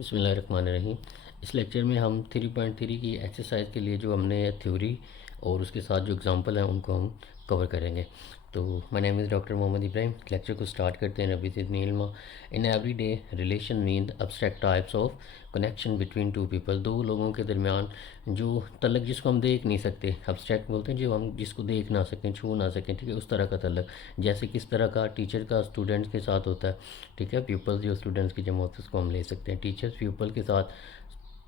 बिस्मिल्लाहिर्रहमानिर्रहीम। इस लेक्चर में हम 3.3 की एक्सरसाइज के लिए जो हमने थ्योरी और उसके साथ जो एग्जांपल हैं उनको हम कवर करेंगे। तो my name is doctor Mohammad Ibrahim. Lecture को स्टार्ट करते हैं। रबी ज़िदनी इल्मा। In everyday relation mean abstract types of connection between two people. दो लोगों के दरमियान जो तल्लक जिसको हम देख नहीं सकते, अब्स्ट्रैक्ट बोलते हैं, जो हम जिसको देख ना सकें, छू ना सकें, ठीक है, उस तरह का तल्लक। जैसे किस तरह का टीचर का स्टूडेंट्स के साथ होता है, ठीक है, पीपल्स जो स्टूडेंट्स की जमा होती है उसको हम ले सकते हैं। टीचर्स पीपल के साथ,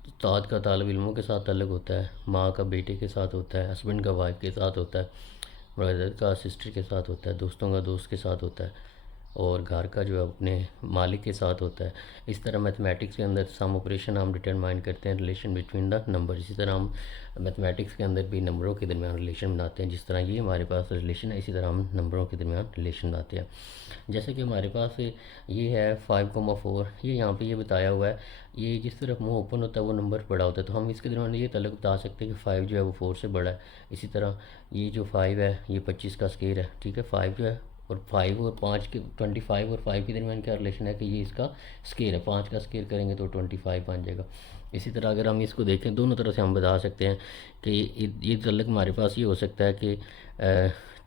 उस्ताद का तालिब इल्मों के साथ तल्लक होता है, माँ का बेटे के साथ होता है, हस्बैंड का वाइफ के साथ होता है, ब्रदर का सिस्टर के साथ होता है, दोस्तों का दोस्त के साथ होता है, और घर का जो है अपने मालिक के साथ होता है। इस तरह मैथमेटिक्स के अंदर सम ऑपरेशन हम डिटरमाइन करते हैं रिलेशन बिटवीन द नंबर। इसी तरह हम मैथमेटिक्स के अंदर भी नंबरों के दरमियान रिलेशन बनाते हैं। जिस तरह ये हमारे पास रिलेशन है, इसी तरह हम नंबरों के दरमियान रिलेशन बनाते हैं। जैसे कि हमारे पास ये है 5,4। ये यहाँ पे ये बताया हुआ है, ये जिस तरफ मुंह ओपन होता है वो नंबर बड़ा होता है, तो हम इसके दरमियान ये तलक बता सकते हैं कि 5 जो है वो 4 से बड़ा है। इसी तरह ये जो 5 है ये 25 का स्केयर है, ठीक है। 5 जो है और 5 और 5 के 25 और 5 के दरमियान क्या रिलेशन है कि ये इसका स्केयर है। 5 का स्केयर करेंगे तो 25 बन जाएगा। इसी तरह अगर हम इसको देखें दोनों तरह से हम बता सकते हैं कि ये तल्लक हमारे पास ये हो सकता है कि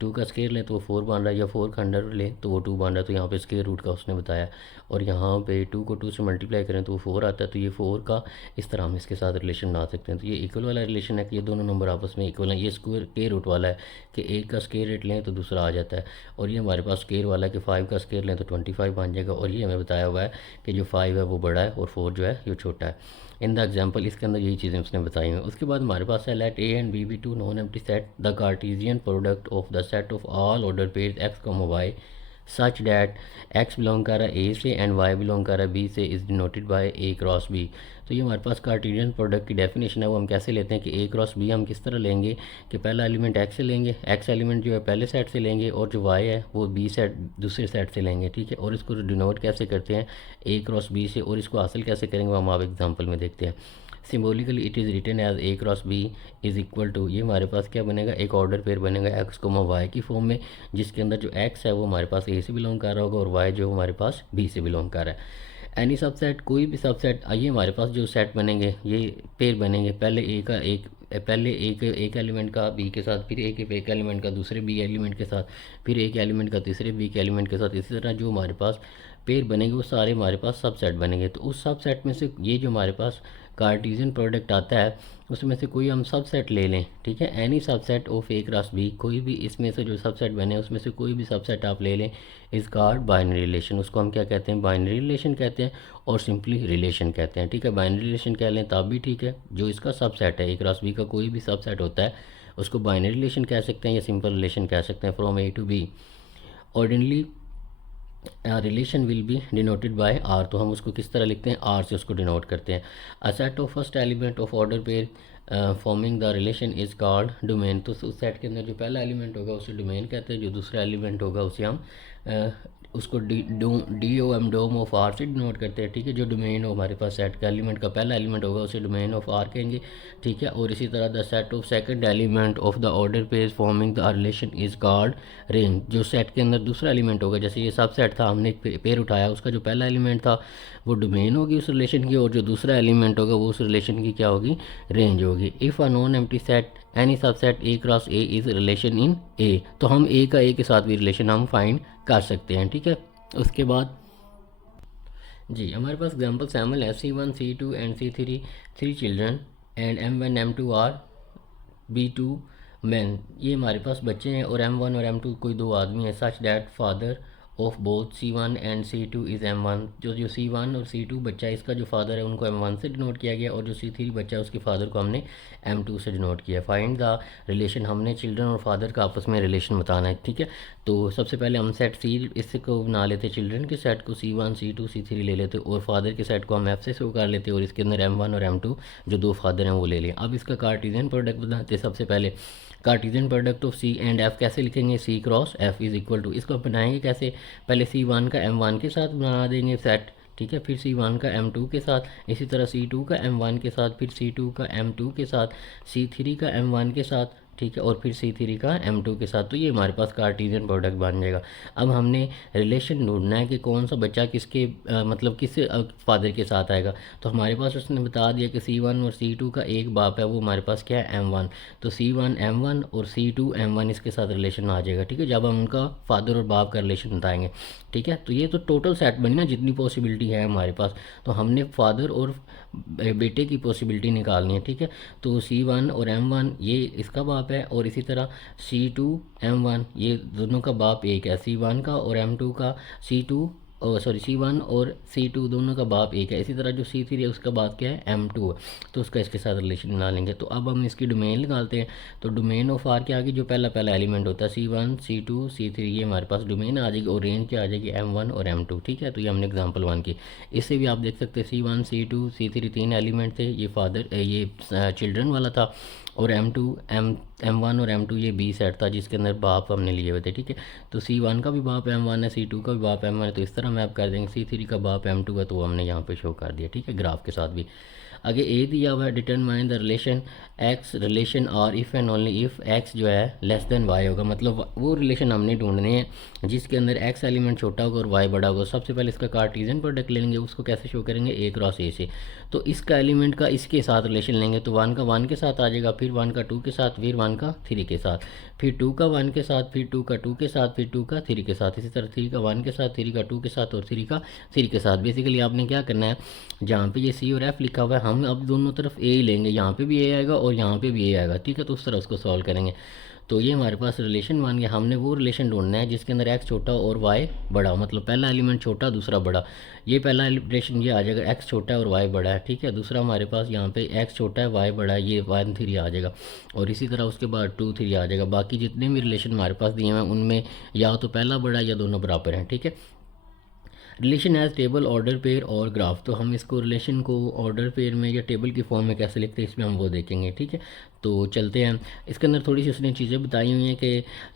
2 का स्केयर लें तो वो 4 बन रहा है, या 4 का अंडर लें तो वो 2 बन रहा है। तो यहाँ पे स्केयर रूट का उसने बताया, और यहाँ पे 2 को 2 से मल्टीप्लाई करें तो वो 4 आता है। तो ये 4 का इस तरह हम इसके साथ रिलेशन बना सकते हैं। तो ये इक्वल वाला रिलेशन है कि ये दोनों नंबर आपस में इक्वल हैं। ये स्क्वायर के रूट वाला है कि एक का स्केयर रेट लें तो दूसरा आ जाता है, और ये हमारे पास स्केयर वाला है कि 5 का स्केयर लें तो 25 बन जाएगा। और ये हमें बताया हुआ है कि जो 5 है वो बड़ा है और 4 जो है ये छोटा है। इन द एग्जाम्पल इसके अंदर यही चीज़ें उसने बताई हैं। उसके बाद हमारे पास है let A and B be two non empty set the Cartesian product of the set of all order pairs x comma y such that x belong कर रहा है ए से एंड वाई बिलोंग कर रहा है बी से is denoted by A cross B. तो ये हमारे पास कार्टेशियन प्रोडक्ट की डेफिनेशन है, वो हम कैसे लेते हैं कि ए क्रॉस बी हम किस तरह लेंगे कि पहला एलिमेंट एक्स से लेंगे, एक्स एलिमेंट जो है पहले सेट से लेंगे, और जो वाई है वो बी सेट दूसरे सेट से लेंगे, ठीक है। और इसको डिनोट कैसे करते हैं ए क्रॉस बी से, और इसको हासिल कैसे करेंगे वो हम आप एग्जाम्पल में देखते हैं। Symbolically it is written as A cross B is equal to, ये हमारे पास क्या बनेगा, एक ऑर्डर पेयर बनेगा एक्स कोमा वाई की फॉर्म में, जिसके अंदर जो एक्स है वो हमारे पास ए से बिलोंग कर रहा होगा और वाई जो हमारे पास बी से बिलोंग कर रहा है। एनी सबसेट, कोई भी सबसेट, आइए हमारे पास जो सेट बनेंगे ये पेयर बनेंगे, पहले ए का एक, पहले एक एलिमेंट का बी के साथ, फिर एक एलिमेंट का दूसरे बी एलिमेंट के साथ, फिर एक एलिमेंट का तीसरे बी के एलिमेंट के साथ। इसी तरह जो हमारे पास पेयर बनेंगे वो सारे हमारे पास सब सेट बनेंगे। तो उस सब सेट में से ये जो हमारे पास कार्टेशियन प्रोडक्ट आता है उसमें से कोई हम सब सेट ले लें, ठीक है। Any subset of A cross B, कोई भी इसमें से जो सब सेट बने उसमें से कोई भी सब सेट आप ले लें, इस कॉल्ड बाइनरी रिलेशन। उसको हम क्या कहते हैं, बाइनरी रिलेशन कहते हैं, और सिंपली रिलेशन कहते हैं, ठीक है। बाइनरी रिलेशन कह लें तब भी ठीक है। जो इसका सब सेट है ए क्रॉस बी का कोई भी सब सेट होता है उसको बाइनरी रिलेशन कह सकते हैं या सिंपल रिलेशन कह सकते हैं। From A to B ordinarily relation will be denoted by R, तो हम उसको किस तरह लिखते हैं, आर से उसको डिनोट करते हैं। A set of first element of order pair forming the relation is called domain. तो उस सेट के अंदर जो पहला एलिमेंट होगा उसे डोमेन कहते हैं, जो दूसरा एलिमेंट होगा उसे हम उसको D O M dom of R से डिनोट करते हैं, ठीक है। जो डोमेन हो हमारे पास सेट का एलिमेंट का पहला एलिमेंट होगा उसे डोमेन ऑफ आर कहेंगे, ठीक है। और इसी तरह the set of second element of the order pair forming the relation is called range. जो सेट के अंदर दूसरा एलिमेंट होगा, जैसे ये सब सेट था, हमने एक पेयर उठाया, उसका जो पहला एलिमेंट था वो डोमेन होगी उस रिलेशन की, और जो दूसरा एलिमेंट होगा वो उस रिलेशन की क्या होगी, रेंज होगी। If a non empty set any subset A cross A is relation in A, तो हम ए का ए के साथ भी रिलेशन हम फाइंड कर सकते हैं, ठीक है। उसके बाद जी हमारे पास एग्जाम्पल सैमल है C1 C2 and C3 three children and M1 M2 are B2 man. ये हमारे पास बच्चे हैं, और M1 और M2 कोई दो आदमी हैं। Such that father of both C1 and C2 is M1। जो C1 और C2 बच्चा है इसका जो फादर है उनको M1 से डिनोट किया गया, और जो C3 बच्चा है उसके फादर को हमने M2 से डिनोट किया। फाइंड द रिलेशन, हमने चिल्ड्रन और फादर का आपस में रिलेशन बताना है, ठीक है। तो सबसे पहले हम सेट सी इसको बना लेते, चिल्ड्रन के सेट को C1 C2 C3 ले लेते, और फादर के सेट को हम F से शो कर लेते, और इसके अंदर M1 और M2 जो दो फादर हैं वो ले लें। अब इसका कार्टेशियन प्रोडक्ट बनाते। सबसे पहले Cartesian product of C and F कैसे लिखेंगे, C cross F is equal to, इसको बनाएंगे कैसे, पहले C1 का M1 के साथ बना देंगे सेट, ठीक है। फिर C1 का M2 के साथ, इसी तरह C2 का M1 के साथ, फिर C2 का M2 के साथ, C3 का M1 के साथ, ठीक है, और फिर C3 का M2 के साथ। तो ये हमारे पास कार्टेशियन प्रोडक्ट बन जाएगा। अब हमने रिलेशन ढूंढना है कि कौन सा बच्चा किसके मतलब किस फादर के साथ आएगा। तो हमारे पास उसने बता दिया कि C1 और C2 का एक बाप है, वो हमारे पास क्या है M1। तो C1 M1 और C2 M1 इसके साथ रिलेशन आ जाएगा। ठीक है, जब हम उनका फादर और बाप का रिलेशन बताएंगे। ठीक है, तो ये तो टोटल सेट बनी ना, जितनी पॉसिबिलिटी है हमारे पास। तो हमने फादर और बेटे की पॉसिबिलिटी निकालनी है। ठीक है, तो C1 और M1 ये इसका बाप है, और इसी तरह C2 M1 ये दोनों का बाप एक है, C1 का और M2 का, C1 और C2 दोनों का बाप एक है। इसी तरह जो C3 है उसका बाप क्या है, M2 है। तो उसका इसके साथ रिलेशन बना लेंगे। तो अब हम इसकी डोमेन निकालते हैं। तो डोमेन ऑफ आर के आगे जो पहला एलिमेंट होता है C1 C2 C3, ये हमारे पास डोमेन आ जाएगी, और रेंज क्या आ जाएगी M1 और M2। ठीक है, तो ये हमने एग्जाम्पल 1 की। इससे भी आप देख सकते हैं C1 C2 C3 तीन एलिमेंट थे, ये ये चिल्ड्रन वाला था, और M1 और M2 ये बी सेट था जिसके अंदर बाप हमने लिए हुए थे। ठीक है, तो C1 का भी बाप M1 है, C2 का भी बाप M1 है, तो इस तरह मैप कर देंगे। C3 का बाप M2 है, तो हमने यहाँ पे शो कर दिया। ठीक है, ग्राफ के साथ भी। आगे ए दिया हुआ है, determine the relation x relation R if and only if x जो है लेस देन वाई होगा। मतलब वो रिलेशन हमने ढूंढने हैं जिसके अंदर एक्स एलिमेंट छोटा होगा और वाई बड़ा होगा। सबसे पहले इसका कार्टेशियन प्रोडक्ट लेंगे, उसको कैसे शो करेंगे, ए क्रॉस ए से। तो इसका एलिमेंट का इसके साथ रिलेशन लेंगे, तो 1 का 1 के साथ आ जाएगा, फिर 1 का 2 के साथ, फिर 1 का 3 के साथ, फिर 2 का 1 के साथ, फिर 2 का 2 के साथ, फिर 2 का 3 के साथ। इसी तरह 3 का 1 के साथ, 3 का 2 के साथ, और 3 का 3 के साथ। बेसिकली आपने क्या करना है, जहाँ पे ये सी और एफ लिखा हुआ है हम अब दोनों तरफ ए ही लेंगे, यहाँ पे भी ए आएगा और यहाँ पे भी ए आएगा। ठीक है, तो उस तरह उसको सॉल्व करेंगे। तो ये हमारे पास रिलेशन बन गया। हमने वो रिलेशन ढूंढना है जिसके अंदर एक्स छोटा और वाई बड़ा हो, मतलब पहला एलिमेंट छोटा दूसरा बड़ा। ये पहला रिलेशन ये आ जाएगा, एक्स छोटा है और वाई बड़ा है। ठीक है, दूसरा हमारे पास यहाँ पे एक्स छोटा है वाई बड़ा है, ये 1 3 आ जाएगा, और इसी तरह उसके बाद 2 3 आ जाएगा। बाकी जितने भी रिलेशन हमारे पास दिए हैं उनमें या तो पहला बड़ा या दोनों बराबर हैं। ठीक है, relation as table order pair और ग्राफ। तो हम इसको रिलेशन को ऑर्डर पेयर में या टेबल की फॉर्म में कैसे लिखते हैं इसमें हम वो देखेंगे। ठीक है, तो चलते हैं। इसके अंदर थोड़ी सी उसने चीज़ें बताई हुई हैं कि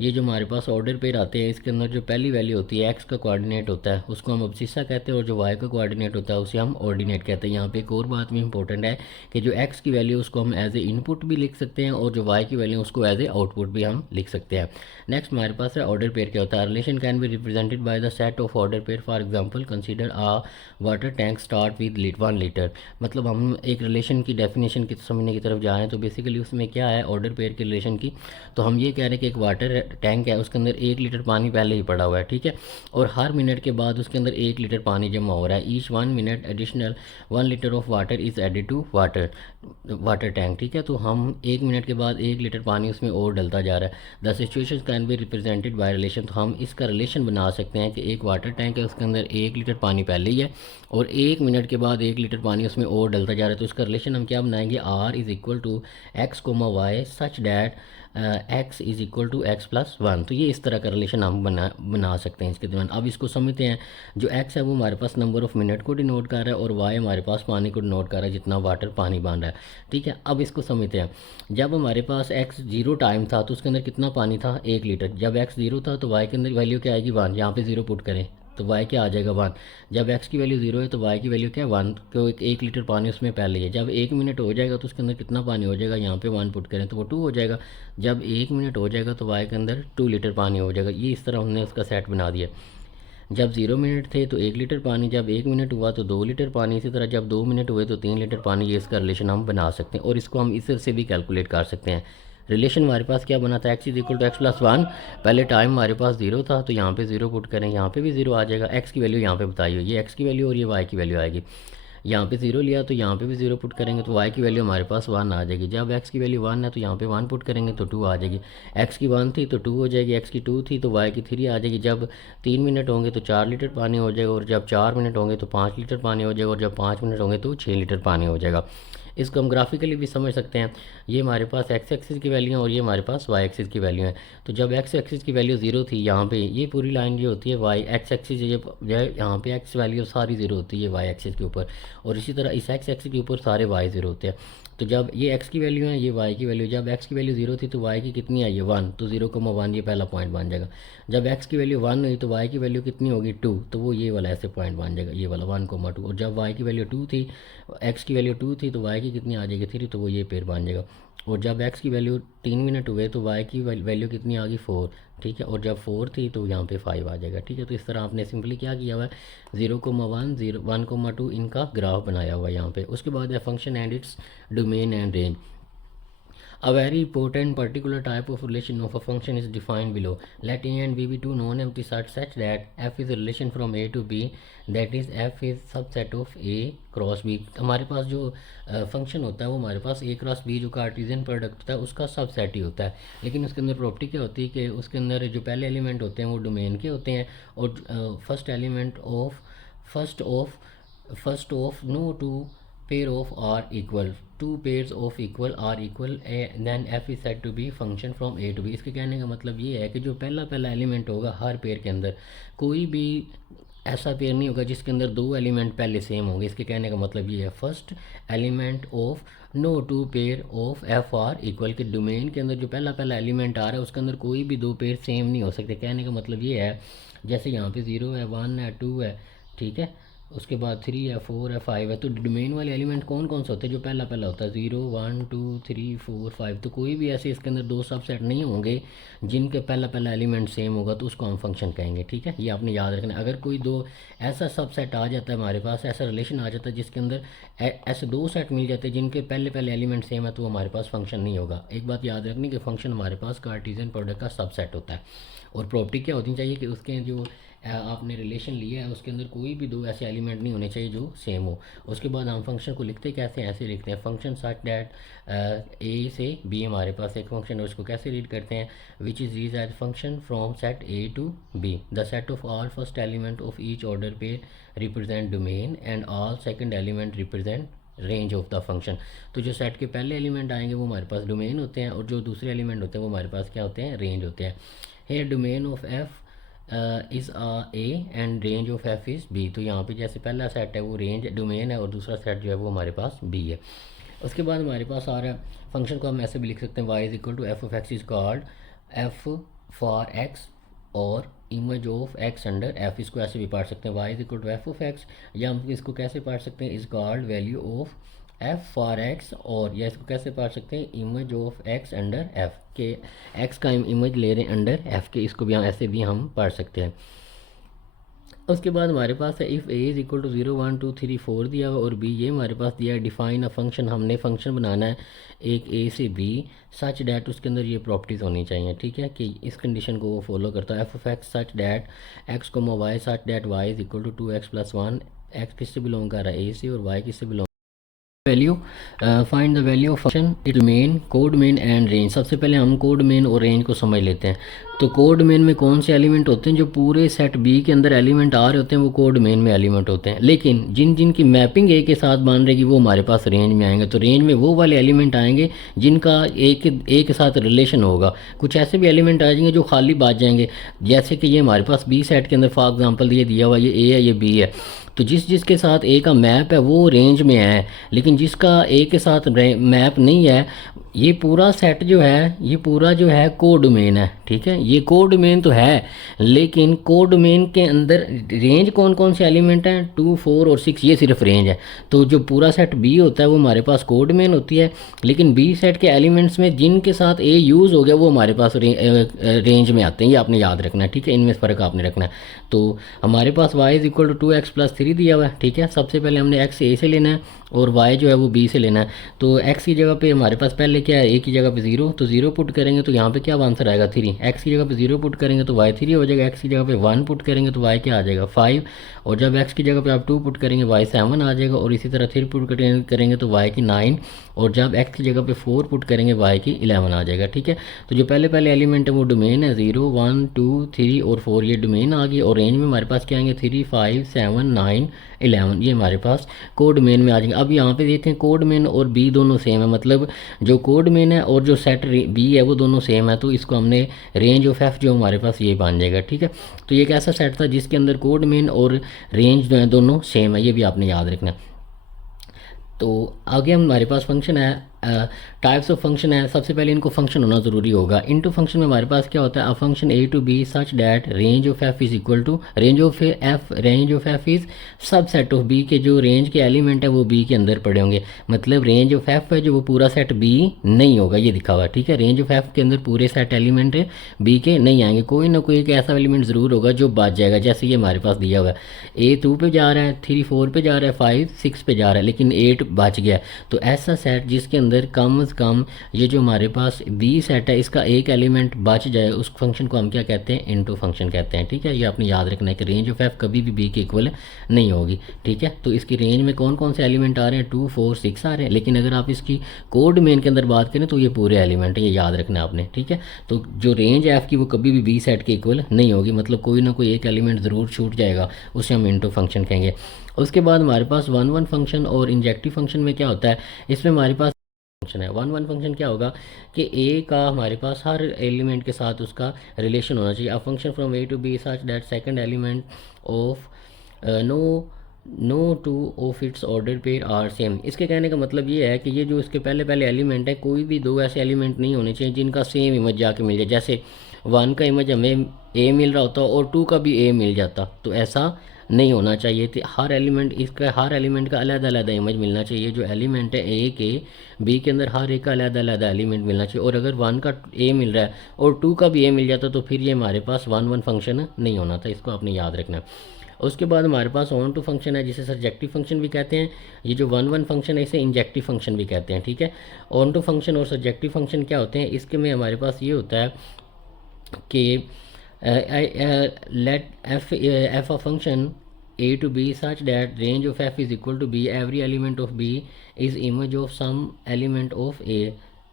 ये जो हमारे पास ऑर्डर पेयर आते हैं इसके अंदर जो पहली वैल्यू होती है एक्स का कोऑर्डिनेट होता है उसको हम अब्सिस्सा कहते हैं, और जो वाई का कोऑर्डिनेट होता है उसे हम ऑर्डिनेट कहते हैं। यहाँ पे एक और बात भी इंपॉर्टेंट है कि जो एक्स की वैल्यू उसको हम एज ए इनपुट भी लिख सकते हैं, और जो वाई की वैल्यू उसको एज ए आउटपुट भी हम लिख सकते हैं। नेक्स्ट हमारे पास है ऑर्डर पेयर क्या होता है। Relation can be represented by the set of order pair. For example consider a water tank start with 1 litre. मतलब हम एक रिलेशन की डेफिनेशन की समझने की तरफ जा रहे हैं। तो बेसिकली उसमें क्या है ऑर्डर पेयर के रिलेशन की, तो हम ये कह रहे हैं कि एक वाटर टैंक है उसके अंदर 1 लीटर पानी पहले ही पड़ा हुआ है। ठीक है, और हर मिनट के बाद उसके अंदर 1 लीटर पानी जमा हो रहा है। Each 1 minute additional 1 litre of water is added to water tank. ठीक है, तो हम 1 मिनट के बाद 1 लीटर पानी उसमें और डलता जा रहा है। The situation can be represented bye relation. तो हम इसका रिलेशन बना सकते हैं कि एक वाटर टैंक है उसके अंदर 1 लीटर पानी पहले ही है, और 1 मिनट के बाद 1 लीटर पानी उसमें और डलता जा रहा है। तो इसका रिलेशन हम क्या बनाएंगे, R is equal to x comma y such that x is equal to x plus 1। तो ये इस तरह का रिलेशन हम बना सकते हैं इसके दौरान। अब इसको समझते हैं। जो एक्स है वो हमारे पास नंबर ऑफ़ मिनट को डिनोट कर रहा है, और वाई हमारे पास पानी को डिनोट कर रहा है, जितना वाटर पानी बन रहा है। ठीक है, अब इसको समझते हैं। जब हमारे पास एक्स 0 टाइम था तो उसके अंदर कितना पानी था, 1 लीटर। जब एक्स 0 था तो वाई के अंदर वैल्यू क्या आएगी, 1। यहाँ पे 0 पुट करें तो y क्या आ जाएगा, 1। जब x की वैल्यू 0 है तो y की वैल्यू क्या है, 1, क्योंकि 1 लीटर पानी उसमें पहले ही है। जब 1 मिनट हो जाएगा तो उसके अंदर कितना पानी हो जाएगा, यहाँ पे 1 पुट करें तो वो 2 हो जाएगा। जब 1 मिनट हो जाएगा तो y के अंदर 2 लीटर पानी हो जाएगा। ये इस तरह हमने उसका सेट बना दिया। जब 0 मिनट थे तो 1 लीटर पानी, जब 1 मिनट हुआ तो 2 लीटर पानी, इसी तरह जब 2 मिनट हुए तो 3 लीटर पानी। ये इसका रिलेशन हम बना सकते हैं, और इसको हम इससे भी कैलकुलेट कर सकते हैं। रिलेशन हमारे पास क्या बना था, x is equal to x plus 1। पहले टाइम हमारे पास 0 था तो यहाँ पे 0 पुट करें, यहाँ पे भी 0 आ जाएगा। एक्स की वैल्यू यहाँ पे बताई हुई है, ये एक्स की वैल्यू और ये वाई की वैल्यू आएगी। यहाँ पे 0 लिया तो यहाँ पे भी 0 पुट करेंगे तो y की वैल्यू हमारे पास 1 आ जाएगी। जब x की वैल्यू 1 है तो यहाँ पे 1 पुट करेंगे तो 2 आ जाएगी। x की 1 थी तो 2 हो जाएगी, x की 2 थी तो y की 3 आ जाएगी। जब 3 मिनट होंगे तो 4 लीटर पानी हो जाएगा, और जब 4 मिनट होंगे तो 5 लीटर पानी हो जाएगा, और जब 5 मिनट होंगे तो 6 लीटर पानी हो जाएगा। इसको हम ग्राफिकली भी समझ सकते हैं। ये हमारे पास एक्स एक्सिस की वैल्यू है और ये हमारे पास वाई एक्सिस की वैल्यू है। तो जब एक्स एक्सिस की वैल्यू 0 थी, यहाँ पे ये पूरी लाइन जो होती है वाई एक्स एक्सिस, ये यहाँ पे एक्स वैल्यू सारी 0 होती है वाई एक्सिस के ऊपर, और इसी तरह इस एक्स एक्सिस के ऊपर सारे वाई 0 होते हैं। तो जब ये एक्स की वैल्यू है ये वाई की वैल्यू, जब एक्स की वैल्यू 0 थी तो वाई की कितनी आई है, 1, तो 0,1 ये पहला पॉइंट बन जाएगा। जब एक्स की वैल्यू 1 हुई तो वाई की वैल्यू कितनी होगी, 2, तो वो ये वाला ऐसे पॉइंट बन जाएगा, ये वाला 1,2। और जब वाई की वैल्यू 2 थी, एक्स की वैल्यू 2 थी तो वाई वाई की कितनी आ जाएगी 3, तो वो ये पेयर बन जाएगा। और जब एक्स की वैल्यू 3 मिनट हुए तो वाई की वैल्यू कितनी आ गई 4, ठीक है। और जब 4 थी तो यहाँ पे 5 आ जाएगा, ठीक है। तो इस तरह आपने सिंपली क्या किया हुआ है 0,1 1,2 इनका ग्राफ बनाया हुआ है यहाँ पे। उसके बाद है function and its domain and range. A very important particular type of relation of a function is defined below. Let a and b be two non-empty sets such that f is a relation from a to b, that is f is subset of a cross b। हमारे पास जो function होता है वो हमारे पास a cross b जो Cartesian product होता है उसका सबसेट ही होता है। लेकिन उसके अंदर प्रॉपर्टी क्या होती है कि उसके अंदर जो पहले एलिमेंट होते हैं वो डोमेन के होते हैं, और first of no two pair of are equal, two pairs of equal are equal, then f is said to be function from a to b। इसके कहने का मतलब ये है कि जो पहला एलिमेंट होगा हर पेयर के अंदर, कोई भी ऐसा पेयर नहीं होगा जिसके अंदर दो एलिमेंट पहले सेम होंगे। इसके कहने का मतलब ये है first element of no two pair of f are equal, के डोमेन के अंदर जो पहला एलिमेंट आ रहा है उसके अंदर कोई भी दो पेयर सेम नहीं हो सकते। कहने का मतलब ये है जैसे यहाँ पे 0 है 1 है 2 है, ठीक है, उसके बाद 3 है 4 है 5 है, तो डोमेन वाले एलिमेंट कौन कौन से होते हैं जो पहला होता है 0 1 2 3 4 5। तो कोई भी ऐसे इसके अंदर दो सबसेट नहीं होंगे जिनके पहला एलिमेंट सेम होगा, तो उसको हम फंक्शन कहेंगे, ठीक है। ये आपने याद रखना। अगर कोई दो ऐसा सबसेट आ जाता है हमारे पास, ऐसा रिलेशन आ जाता है जिसके अंदर ऐसे दो सेट मिल जाते हैं जिनके पहले एलिमेंट सेम है, तो हमारे पास फंक्शन नहीं होगा। एक बात याद रखनी कि फंक्शन हमारे पास कार्टेशियन प्रोडक्ट का सबसेट होता है, और प्रॉपर्टी क्या होनी चाहिए कि उसके जो आपने रिलेशन लिया है उसके अंदर कोई भी दो ऐसे एलिमेंट नहीं होने चाहिए जो सेम हो। उसके बाद हम फंक्शन को लिखते कैसे, ऐसे लिखते हैं फंक्शन सच डैट ए से बी हमारे पास एक फंक्शन है, उसको कैसे रीड करते हैं which is read as function from set A to B, the set of all first element of each order pair represent domain and all second element represent range of the function. तो जो set के पहले element आएंगे वो हमारे पास domain होते हैं, और जो दूसरे एलिमेंट होते हैं वो हमारे पास क्या होते हैं, रेंज होते हैं। Here domain of f is A and range of f is B. तो यहाँ पे जैसे पहला सेट है वो रेंज डोमेन है और दूसरा सेट जो है वो हमारे पास बी है। उसके बाद हमारे पास आ रहा है फंक्शन को हम ऐसे भी लिख सकते हैं Y is equal to F of X is called F for X और image of X under F. इसको ऐसे भी पढ़ सकते हैं Y is equal to F of X, या हम इसको कैसे पढ़ सकते हैं is called value of F for X, और या इसको कैसे पढ़ सकते हैं image of X under F के, एक्स का इमेज ले रहे हैं अंडर एफ के, इसको भी ऐसे भी हम पढ़ सकते हैं। उसके बाद हमारे पास है if A is equal to 0 1 2 3 4 दिया हुआ और बी ये हमारे पास दिया है डिफाइन अ फंक्शन। हमने फंक्शन बनाना है एक ए से बी सच डैट, उसके अंदर ये प्रॉपर्टीज़ होनी चाहिए, ठीक है, कि इस कंडीशन को वो फॉलो करता है F of X such that X को Y such that Y is equal to 2x + 1। X किससे बिलोंग कर रहा है ए से, और वाई किससे belong value find the value of function it main code main and range. सबसे पहले हम कोड मेन और रेंज को समझ लेते हैं। तो कोड मेन में कौन से एलिमेंट होते हैं, जो पूरे सेट बी के अंदर एलिमेंट आ रहे होते हैं वो कोड मेन में एलिमेंट होते हैं, लेकिन जिन की मैपिंग ए के साथ बन रहेगी वो हमारे पास रेंज में आएंगे। तो रेंज में वो वाले एलिमेंट आएंगे जिनका ए के साथ रिलेशन होगा। कुछ ऐसे भी एलिमेंट आ जाएंगे जो खाली बात जाएंगे, जैसे कि ये हमारे पास बी सेट के अंदर फॉर एग्जाम्पल ये दिया हुआ ये ए है ये बी है, तो जिसके साथ ए का मैप है वो रेंज में है, लेकिन जिसका ए के साथ मैप नहीं है ये पूरा सेट जो है ये पूरा जो है कोडोमेन है, ठीक है। ये कोडोमेन तो है, लेकिन कोडोमेन के अंदर रेंज कौन कौन से एलिमेंट हैं 2 4 और 6 ये सिर्फ रेंज है। तो जो पूरा सेट बी होता है वो हमारे पास कोडोमेन होती है, लेकिन बी सेट के एलिमेंट्स में जिनके साथ ए यूज़ हो गया वो हमारे पास रेंज में आते हैं। ये आपने याद रखना है, ठीक है, इनमें फ़र्क आपने रखना है। तो हमारे पास y is equal to 2x + 3 दिया हुआ है, ठीक है। सबसे पहले हमने x ए से लेना है और y जो है वो b से लेना है। तो x की जगह पे हमारे पास पहले क्या है a की जगह पे 0, तो 0 पुट करेंगे तो यहाँ पे क्या आंसर आएगा 3। x की जगह पे 0 पुट करेंगे तो y 3 हो जाएगा, x की जगह पे 1 पुट करेंगे तो y क्या आ जाएगा 5, और जब x की जगह पे आप 2 पुट करेंगे y 7 आ जाएगा, और इसी तरह 3 पुट करेंगे तो y की 9, और जब x की जगह पे 4 पुट करेंगे y की 11 आ जाएगा, ठीक है। तो जो पहले एलिमेंट है वो डोमेन है 0 1 2 3 और 4 ये डोमेन आ गई, और रेंज में हमारे पास क्या आएंगे 3 5 7 9 11 ये हमारे पास कोड मेन में आ जाएंगे। अब यहाँ पे देखते हैं कोड मेन और बी दोनों सेम है, मतलब जो कोड मेन है और जो सेट बी है वो दोनों सेम है, तो इसको हमने रेंज ऑफ एफ जो हमारे पास ये बन जाएगा, ठीक है। तो ये एक ऐसा सेट था जिसके अंदर कोड मेन और रेंज जो है दोनों सेम है, ये भी आपने याद रखना है। तो आगे हमारे पास फंक्शन है टाइप्स ऑफ फंक्शन है, सबसे पहले इनको फंक्शन होना ज़रूरी होगा। इनटू फंक्शन में हमारे पास क्या होता है, a function A to B such that range of f is equal to range of f is subset of B के जो रेंज के एलिमेंट है वो बी के अंदर पड़े होंगे। मतलब रेंज ऑफ एफ है जो वो पूरा सेट बी नहीं होगा, ये दिखा हुआ है, ठीक है। रेंज ऑफ एफ के अंदर पूरे सेट एलिमेंट बी के नहीं आएंगे, कोई ना कोई एक ऐसा एलिमेंट ज़रूर होगा जो बच जाएगा। जैसे ये हमारे पास दिया हुआ है, ए 2 पे जा रहा है, 3 4 पे जा रहा है, 5 6 पे जा रहा है, लेकिन 8 बच गया। तो ऐसा सेट जिसके अंदर कम से कम ये जो हमारे पास बी सेट है इसका एक एलिमेंट बच जाए, उस फंक्शन को हम क्या कहते हैं, इनटू फंक्शन कहते हैं, ठीक है। ये आपने याद रखना है कि रेंज ऑफ एफ कभी भी बी के इक्वल नहीं होगी, ठीक है। तो इसकी रेंज में कौन कौन से एलिमेंट आ रहे हैं, 2 4 6 आ रहे हैं, लेकिन अगर आप इसकी कोड मेन के अंदर बात करें तो ये पूरे एलिमेंट है, ये याद रखना है आपने, ठीक है। तो जो रेंज है एफ की वो कभी भी बी सेट के इक्वल नहीं होगी, मतलब कोई ना कोई एक एलिमेंट ज़रूर छूट जाएगा, उसे हम इनटू फंक्शन कहेंगे। उसके बाद हमारे पास वन वन फंक्शन और इंजेक्टिव फंक्शन में क्या होता है, इसमें हमारे पास फंक्शन है। वन वन फंक्शन क्या होगा कि ए का हमारे पास हर एलिमेंट के साथ उसका रिलेशन होना चाहिए। A function from A to B such that second element of no no two of its order pair are same. इसके कहने का मतलब ये है कि ये जो इसके पहले पहले एलिमेंट है, कोई भी दो ऐसे एलिमेंट नहीं होने चाहिए जिनका सेम इमेज जाके मिल जाए। जैसे 1 का इमेज हमें ए मिल रहा होता और 2 का भी ए मिल जाता, तो ऐसा नहीं होना चाहिए। तो हर एलिमेंट इसका हर एलिमेंट का अलग अलग इमेज मिलना चाहिए। जो एलिमेंट है ए के बी के अंदर हर एक का अलग अलग एलिमेंट मिलना चाहिए। और अगर 1 का ए मिल रहा है और 2 का भी ए मिल जाता तो फिर ये हमारे पास वन वन फंक्शन नहीं होना था, इसको आपने याद रखना है। उसके बाद हमारे पास ऑन टू फंक्शन है जिसे सब्जेक्टिव फंक्शन भी कहते हैं। ये जो वन वन फंक्शन है इसे इंजेक्टिव फंक्शन भी कहते हैं, ठीक है। ऑन टू फंक्शन और सब्जेक्टिव फंक्शन क्या होते हैं, इसके में हमारे पास ये होता है कि let f a function a to b such that range of f is equal to b, every element of b is image of some element of a,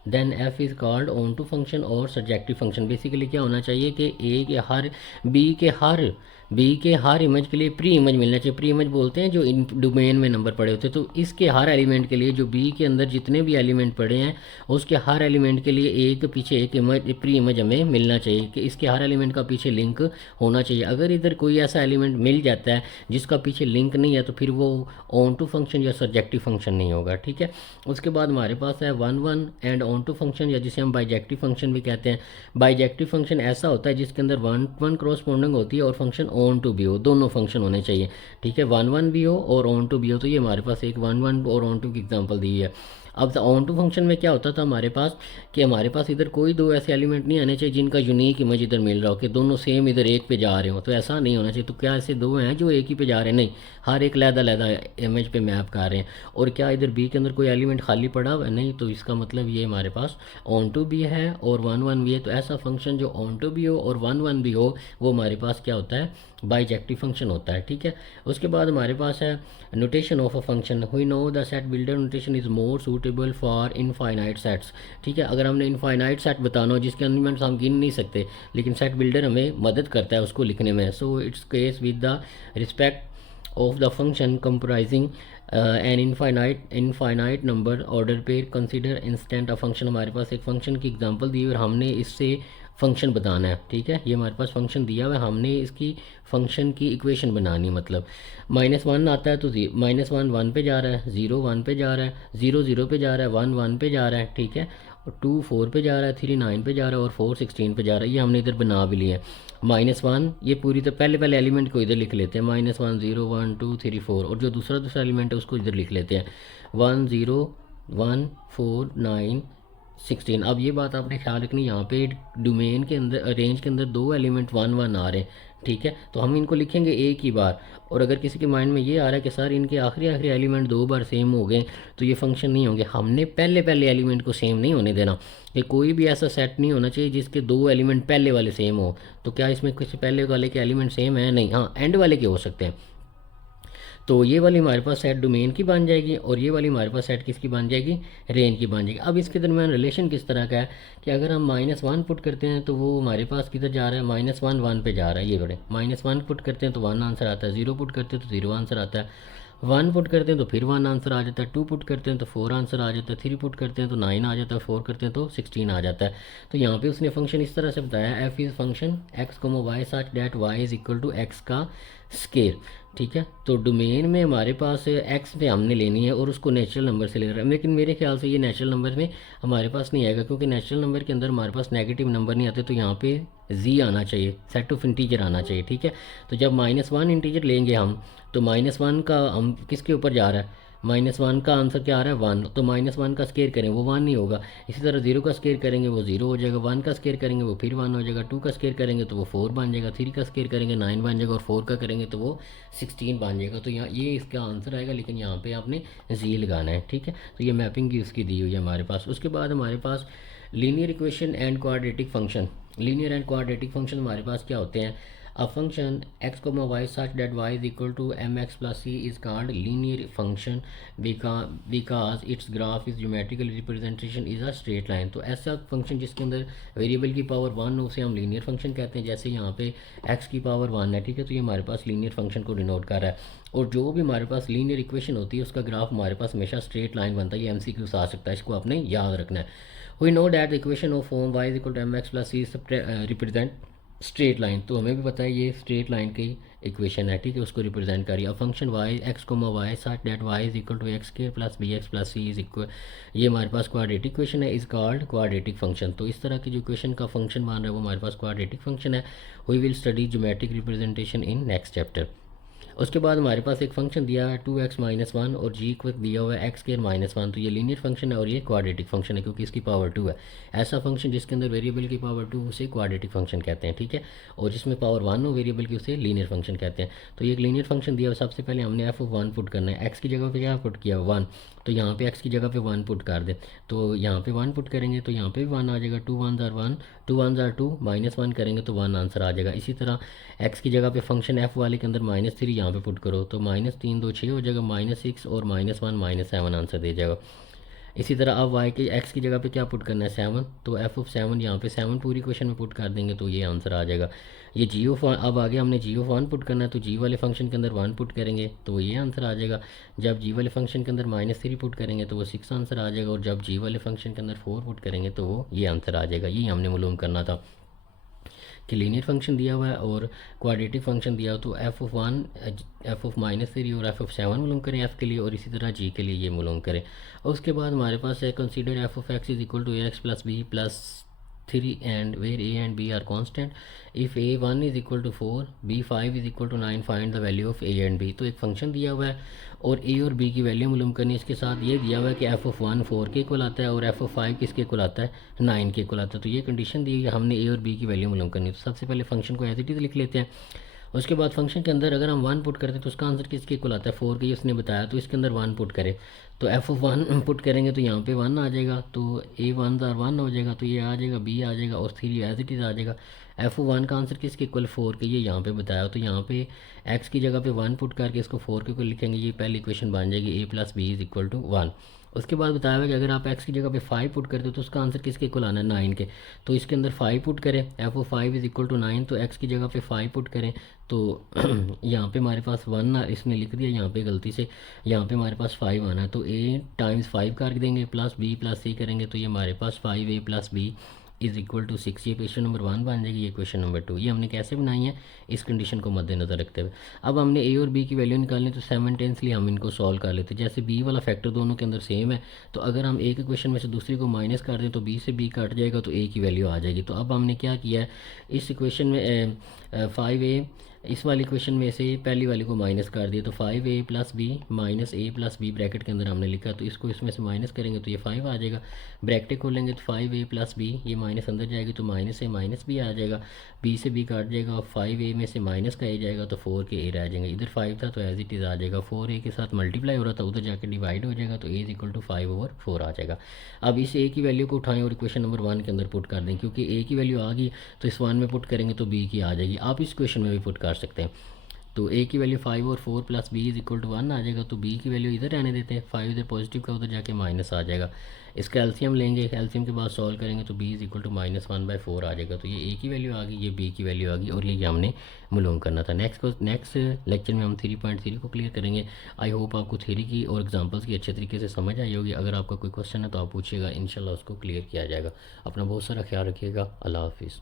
then f is called onto function और subjective function. Basically क्या होना चाहिए कि a के हर B के हर image के लिए pre image मिलना चाहिए। प्री इमेज बोलते हैं जो इन डोमेन में नंबर पड़े होते हैं। तो इसके हर एलिमेंट के लिए जो बी के अंदर जितने भी एलिमेंट पड़े हैं उसके हर एलिमेंट के लिए एक पीछे एक इमेज प्री इमेज हमें मिलना चाहिए कि इसके हर एलिमेंट का पीछे लिंक होना चाहिए। अगर इधर कोई ऐसा एलिमेंट मिल जाता है जिसका पीछे लिंक नहीं है तो फिर वो ऑन टू फंक्शन या सब्जेक्टिव फंक्शन नहीं होगा, ठीक है। उसके बाद हमारे पास है one one and onto function, या जिसे हम बाइजेक्टिव फंक्शन भी कहते हैं। बाइजेक्टिव फंक्शन ऐसा होता है जिसके अंदर वन वन क्रॉसपोंडिंग होती है और फंक्शन ऑन टू भी हो, दोनों फंक्शन होने चाहिए, ठीक है। वन वन भी हो और ऑन टू भी हो। तो ये हमारे पास एक वन वन और ऑन टू की एग्जांपल दी है। अब ऑन टू फंक्शन में क्या होता था हमारे पास कि हमारे पास इधर कोई दो ऐसे एलिमेंट नहीं आने चाहिए जिनका यूनिक इमेज इधर मिल रहा हो कि दोनों सेम इधर एक पे जा रहे हो, तो ऐसा नहीं होना चाहिए। तो क्या ऐसे दो हैं जो एक ही पे जा रहे हैं, नहीं, हर एक लहदा इमेज पे मैप कर रहे हैं। और क्या इधर बी के अंदर कोई एलिमेंट खाली पड़ा हुआ है, नहीं, तो इसका मतलब ये हमारे पास ऑन टू भी है और वन वन भी है। तो ऐसा फंक्शन जो ऑन टू भी हो और वन वन भी हो वो हमारे पास क्या होता है, बाइजेक्टिव फंक्शन होता है, ठीक है। उसके बाद हमारे पास है notation of a function. We know the set builder notation is more suitable for infinite sets, ठीक है। अगर हमने इनफाइनाइट सेट बताना हो जिसके एलिमेंट्स हम गिन नहीं सकते, लेकिन सेट बिल्डर हमें मदद करता है उसको लिखने में। So it's case with the respect of the function comprising an infinite number order पे कंसिडर इंस्टेंट अ फंक्शन। हमारे पास एक फंक्शन की एग्जांपल दी और हमने इससे फंक्शन बताना है, ठीक है। ये हमारे पास फंक्शन दिया हुआ है, हमने इसकी फंक्शन की इक्वेशन बनानी। मतलब -1 आता है तो -1 1 पे जा रहा है, 0 1 पे जा रहा है, 0 0 पे जा रहा है, 1 1 पे जा रहा है, ठीक है। और 2 4 पे जा रहा है, 3 9 पे जा रहा है और 4 16 पे जा रहा है। ये हमने इधर बना भी लिया है। -1 ये पूरी तो पहले एलिमेंट को इधर लिख लेते हैं, -1 0 1 2 3 4, और जो दूसरा एलिमेंट है उसको इधर लिख लेते हैं 1 0 1 4 9 16। अब ये बात आपने ख्याल रखनी, यहाँ पे डोमेन के अंदर रेंज के अंदर दो एलिमेंट 1 1 आ रहे हैं, ठीक है। तो हम इनको लिखेंगे एक ही बार। और अगर किसी के माइंड में ये आ रहा है कि सर इनके आखिरी एलिमेंट दो बार सेम हो गए तो ये फंक्शन नहीं होंगे, हमने पहले एलिमेंट को सेम नहीं होने देना कि कोई भी ऐसा सेट नहीं होना चाहिए जिसके दो एलिमेंट पहले वाले सेम हो। तो क्या इसमें किसी पहले वाले के एलिमेंट सेम है, नहीं, हाँ एंड वाले के हो सकते हैं। तो ये वाली हमारे पास सेट डोमेन की बन जाएगी और ये वाली हमारे पास सेट किसकी बन जाएगी, रेंज की बन जाएगी। अब इसके दरमियान रिलेशन किस तरह का है कि अगर हम -1 पुट करते हैं तो वो हमारे पास किधर जा रहा है, -1 1 पे जा रहा है। ये बड़े -1 पुट करते हैं तो 1 आंसर आता है, 0 पुट करते हैं तो 0 आंसर आता है, 1 पुट करते हैं तो फिर 1 आंसर आ जाता है, 2 पुट करते हैं तो 4 आंसर आ जाता है, 3 पुट करते हैं तो 9 आ जाता है, 4 करते हैं तो 16 आ जाता है। तो यहाँ पे उसने फंक्शन इस तरह से बताया, f is function x, y such that y is equal to x का स्केयर। ठीक है। तो डोमेन में हमारे पास एक्स पे हमने लेनी है और उसको नेचुरल नंबर से ले रहा है, लेकिन मेरे ख्याल से ये नेचुरल नंबर में हमारे पास नहीं आएगा, क्योंकि नेचुरल नंबर के अंदर हमारे पास नेगेटिव नंबर नहीं आते। तो यहाँ पे जी आना चाहिए, सेट ऑफ इंटीजर आना चाहिए। ठीक है। तो जब -1 इंटीजर लेंगे हम, तो -1 का हम किसके ऊपर जा रहा है, -1 का आंसर क्या आ रहा है 1, तो -1 का स्केयर करें वो 1 नहीं होगा। इसी तरह 0 का स्केयर करेंगे वो 0 हो जाएगा, 1 का स्केयर करेंगे वो फिर 1 हो जाएगा, 2 का स्केयर करेंगे तो वो 4 बन जाएगा, 3 का स्केयर करेंगे 9 बन जाएगा, और 4 का करेंगे तो वो 16 बन जाएगा। तो यहाँ ये इसका आंसर आएगा, लेकिन यहाँ पे आपने जी लगाना है। ठीक है। तो ये मैपिंग की उसकी दी हुई है हमारे पास। उसके बाद हमारे पास linear equation and quadratic function. Linear and quadratic function हमारे पास क्या होते हैं, a function x comma y such that y is equal to mx plus c is called linear function because its graph is geometrical representation is a straight line। तो ऐसा function जिसके अंदर variable की पावर 1 हो उसे हम linear function कहते हैं। जैसे यहाँ पे x की पावर 1 है, ठीक है, तो ये हमारे पास लीनियर फंक्शन को डिनोट कर रहा है। और जो भी हमारे पास लीनियर इक्वेशन होती है उसका ग्राफ हमारे पास हमेशा स्ट्रेट लाइन बनता है। ये MCQ आ सकता है, इसको आपने याद रखना है। We know that the equation of form y is equal to mx plus c represent straight line. तो हमें भी पता है ये स्ट्रेट लाइन की इक्वेशन है, ठीक है, उसको रिप्रेजेंट करिए। Function y x comma y such that y is equal to x square plus b x plus c is equal, ये हमारे पास क्वाड्रेटिक इक्वेशन है, इज कॉल्ड क्वाड्रेटिक फंक्शन। तो इस तरह की जो इक्वेशन का फंक्शन मान रहा है वो हमारे पास क्वाड्रेटिक फंक्शन है। We will study geometric representation in next chapter. उसके बाद हमारे पास एक फंक्शन दिया है 2x-1 और जी को दिया हुआ है x²-1। तो ये लीनियर फंक्शन है और ये क्वाड्रेटिक फंक्शन है क्योंकि इसकी पावर 2 है। ऐसा फंक्शन जिसके अंदर वेरिएबल की पावर 2 उसे क्वाड्रेटिक फंक्शन कहते हैं। ठीक है। और जिसमें पावर 1 हो वेरिएबल की उसे लीनियर फंक्शन कहते हैं। तो ये एक लीनियर फंक्शन दिया हुआ, सबसे पहले हमने f(1) पुट करना है। x की जगह पे क्या पुट किया 1, तो यहाँ पे x की जगह पे 1 पुट कर दे। तो यहाँ पे 1 पुट करेंगे तो यहाँ पे भी 1 आ जाएगा। 2 1s are 1, 2 1s are 2, -1 करेंगे तो 1 आंसर आ जाएगा। इसी तरह x की जगह पे फंक्शन f वाले के अंदर -3 यहाँ पे पुट करो तो -3 2 6 हो जाएगा, -6 और -1 -7 आंसर दे जाएगा। इसी तरह अब y के x की जगह पे क्या पुट करना है 7, तो f(7) यहाँ पे 7 पूरी क्वेश्चन में पुट कर देंगे तो ये आंसर आ जाएगा। ये अब आगे हमने g(1) पुट करना है, तो g वाले फंक्शन के अंदर 1 पुट करेंगे तो ये आंसर आ जाएगा। जब g वाले फंक्शन के अंदर -3 पुट करेंगे तो वो 6 आंसर आ जाएगा, और जब g वाले फंक्शन के अंदर 4 पुट करेंगे तो वो ये आंसर आ जाएगा। यही हमने मालूम करना था कि लीनियर फंक्शन दिया हुआ है और क्वाड्रेटिक फंक्शन दिया हो, तो f(1) f(-3) और f(7) मालूम करें f के लिए, और इसी तरह g के लिए ये मालूम करें। और उसके बाद हमारे पास है consider f(x) is equal to ax plus b plus 3 and where a and b are constant. If a1 is equal to 4, b5 is equal to 9, find the value of a and b। तो एक function दिया हुआ है और a और b की value मालूम करनी। इसके साथ ये दिया हुआ है कि f(1) 4 के इक्वल आता है और f(5) किसके इक्वल आता है 9 के इक्वल आता है। तो ये कंडीशन दी है, हमने a और b की वैल्यू मालूम करनी है। तो सबसे पहले फंक्शन को एज इट इज़ लिख लेते हैं। उसके बाद फंक्शन के अंदर अगर हम 1 पुट करते हैं तो उसका आंसर किसके इक्वल आता है 4 के, ये उसने बताया। तो इसके अंदर 1 पुट करें तो f(1) पुट करेंगे तो यहाँ पे 1 आ जाएगा, तो a1 1 हो जाएगा, तो ये आ जाएगा, b आ जाएगा और 3 एज इट इज़ आ जाएगा। f(1) का आंसर किसके इक्वल 4 के, ये यहाँ पे बताया। तो यहाँ पे x की जगह पे 1 पुट करके इसको 4 के इक्वल लिखेंगे, ये पहली इक्वेशन बन जाएगी a plus b is equal to 1। उसके बाद बताया हुआ कि अगर आप x की जगह पे 5 पुट करते हो तो उसका आंसर किसके इक्वल आना है 9 के। तो इसके अंदर 5 पुट करें, f(5) इज इक्वल टू 9, तो x की जगह पे 5 पुट करें तो यहाँ पे हमारे पास 1 इसने लिख दिया यहाँ पे गलती से, यहाँ पे हमारे पास 5 आना है। तो a टाइम्स 5 कर देंगे प्लस b प्लस c करेंगे तो ये हमारे पास 5a plus b is equal to 6। ये क्वेश्चन नंबर 1 बन जाएगी, ये क्वेश्चन नंबर 2। ये हमने कैसे बनाई है इस कंडीशन को मद्देनज़र रखते हुए। अब हमने a और b की वैल्यू निकालनी, तो साइमल्टेनियसली हम इनको सॉल्व कर लेते हैं। जैसे b वाला फैक्टर दोनों के अंदर सेम है, तो अगर हम एक इक्वेशन में से दूसरी को माइनस कर दें तो b से b कट जाएगा तो a की वैल्यू आ जाएगी। तो अब हमने क्या किया है, इस इक्वेशन में 5a इस वाली इक्वेशन में से पहली वाली को माइनस कर दिया, तो 5a plus b minus a plus b bracket के अंदर हमने लिखा, तो इसको इसमें से माइनस करेंगे तो ये 5 आ जाएगा। ब्रैकेट खोलेंगे तो 5a प्लस बी, ये माइनस अंदर जाएगी तो माइनस a माइनस b आ जाएगा, b से b काट जाएगा और 5a में से माइनस का a जाएगा तो 4 के a रह जाएंगे। इधर 5 था तो एज इट इज़ आ जाएगा, 4a के साथ मल्टीप्लाई हो रहा था उधर जाके डिवाइड हो जाएगा, तो a इज इक्वल टू 5/4 आ जाएगा। अब इस a की वैल्यू को उठाएं और इक्वेशन नंबर 1 के अंदर पुट कर दें, क्योंकि a की वैल्यू आ गई तो इस 1 में पुट करेंगे तो b की आ जाएगी। आप इस क्वेश्चन में भी पुट कर सकते हैं। तो a की वैल्यू 5 और 4 plus b is equal to 1 आ जाएगा, तो b की वैल्यू इधर रहने देते हैं, 5 इधर पॉजिटिव का उधर जाके माइनस आ जाएगा। इसका एलसीएम लेंगे, एलसीएम के बाद सॉल्व करेंगे तो b इज इक्वल टू -1/4 आ जाएगा। तो ये a की वैल्यू आ गई, ये b की वैल्यू आ गई, और ये हमने मालूम करना था। नेक्स्ट लेक्चर में हम 3.3 को क्लियर करेंगे। आई होप आपको थ्योरी की और एग्जाम्पल्स की अच्छे तरीके से समझ आई होगी। अगर आपका कोई क्वेश्चन है तो आप पूछिएगा, इंशाल्लाह उसको क्लियर किया जाएगा। अपना बहुत सारा ख्याल रखिएगा। अल्लाह हाफिज़।